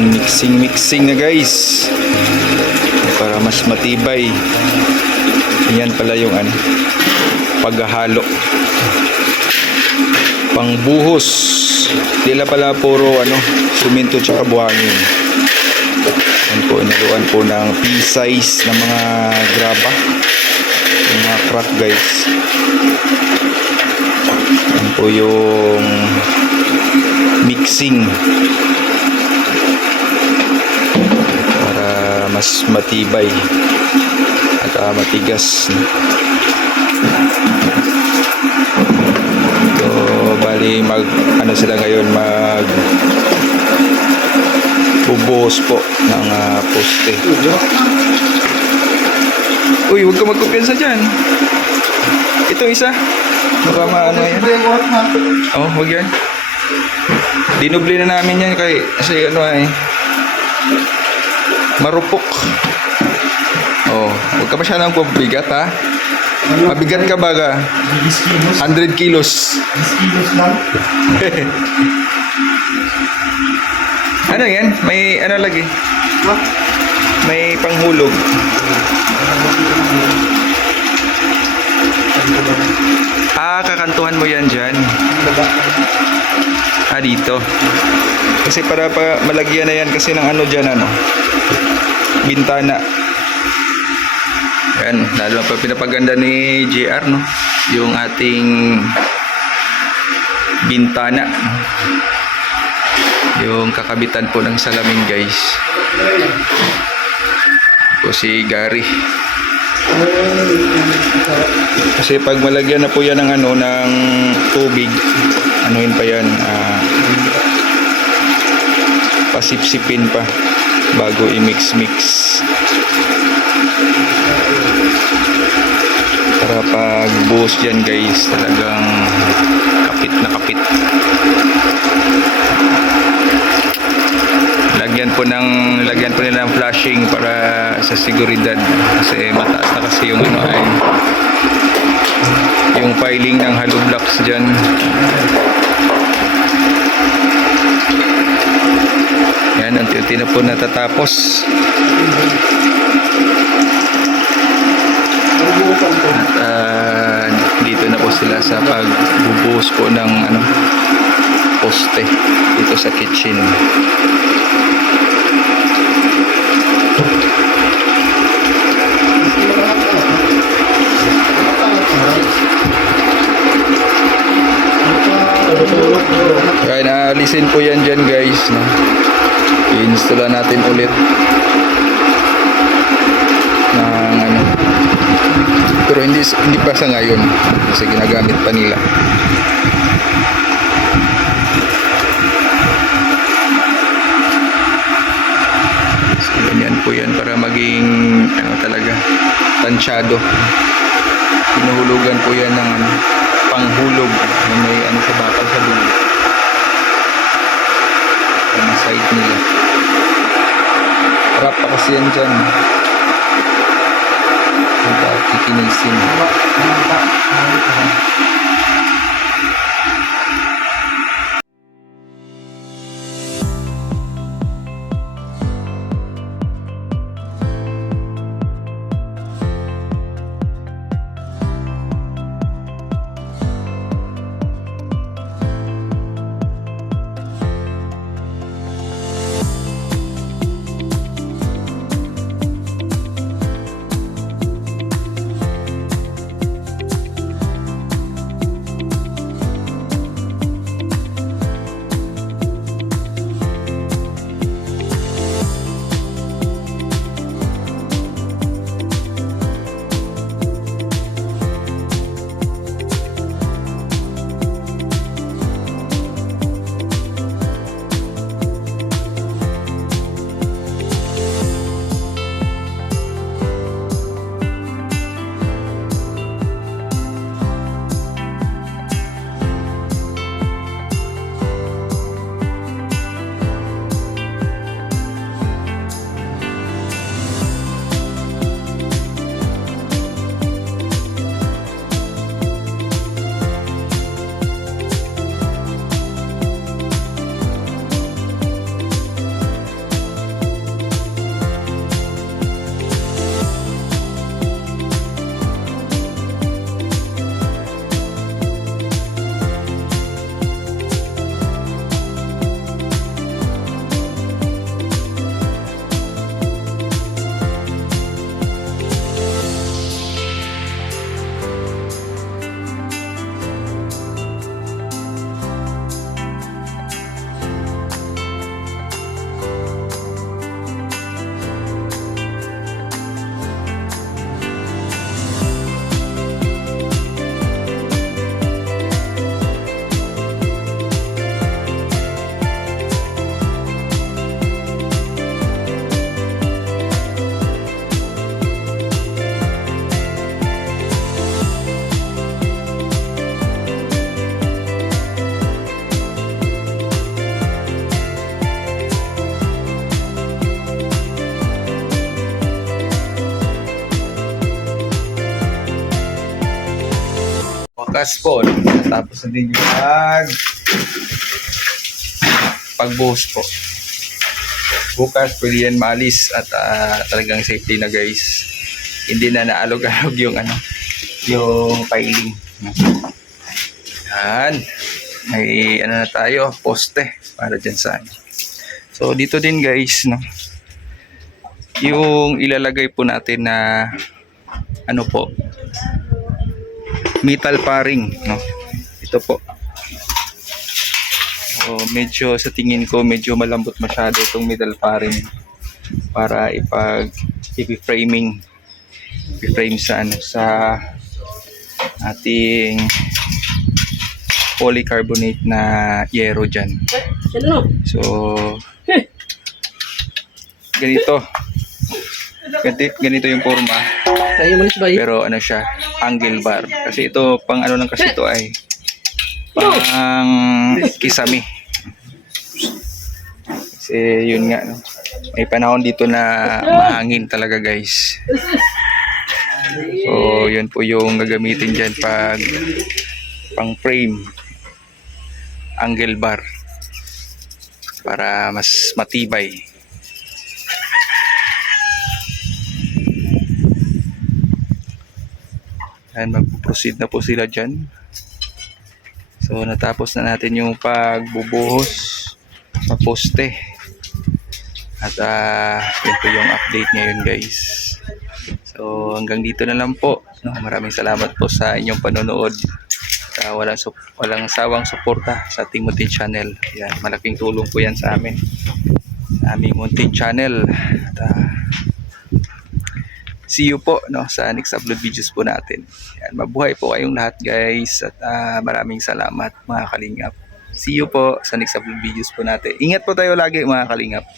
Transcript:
Yan, mixing na guys. Para mas matibay. Yan pala yung paghahalo. Pangbuhos. Dila pala puro suminto tsaka buhangin. Yan po, inaluan po ng P-size ng mga graba. Yung mga crack guys. Yan po yung mixing. Para mas matibay at matigas. So, bali sila ngayon bubuhos po ng poste. Uy, huwag ka magkumpiyansa dyan. Itong isa. Baka yan. Oh, huwag yan. Dinubli na namin yan kasi marupok. Oh, huwag ka masyadong pabigat ha. Mabigat ka ba ka? 100 kilos. 10 kilos lang. Ano yan? May lagi? May panghulog. Kakantuhan mo yan dyan. Dito. Kasi para malagyan na yan kasi ng dyan bintana. Yan, lalo pa pinapaganda ni JR yung ating bintana. Yung kakabitan po ng salamin guys. Po si Gary. Kasi pag malagyan na po yan ng ng tubig, yun pa yan, pasipsipin pa bago i-mix para pag buhos dyan guys, talagang kapit na kapit. Lagyan po nila ng flashing para sa seguridad kasi mataas na kasi yung yung piling ng hollow blocks dyan. Yan, unti-unti na po natatapos. At dito na po sila sa pagbubuhos po ng poste dito sa kitchen. Kaya naalisin po yan dyan guys, i-install natin ulit ng pero hindi pa sa ngayon kasi ginagamit pa nila. So yan po yan para maging talaga tansyado. Pinuhulugan po yan ng panghulog na may sa bakal sa dulo. Ang side nila. Harap pa kasi yan dyan. Kikinisin. bukas po, no? Tapos na din yung pagbuhos po. Bukas pwede yan maalis at talagang safety na guys. Hindi na naalog-alog yung yung piling. Yan. May na tayo, poste para dyan sa So dito din guys, no, yung ilalagay po natin na po, metal paring, no. Ito po. So medyo sa tingin ko medyo malambot masyado itong metal paring para i-frame sa sa ating polycarbonate na yero dyan. So ganito yung forma, pero siya, angle bar, kasi ito pang lang kasi ito ay pang kisame, kasi yun nga, no? May panahon dito na mahangin talaga guys. So yun po yung gagamitin dyan pag pang frame, angle bar, para mas matibay. And mag-proceed na po sila dyan. So natapos na natin yung pagbubuhos sa poste. At yun po yung update ngayon guys. So hanggang dito na lang po, no? Maraming salamat po sa inyong panonood. Walang sawang suporta sa ating Muntin Channel. Yan, malaking tulong po yan sa amin, sa aming Muntin Channel. At see you po, no, sa next upload videos po natin. Yan, mabuhay po kayong lahat guys. At maraming salamat mga kalingap. See you po sa next upload videos po natin. Ingat po tayo lagi mga kalingap.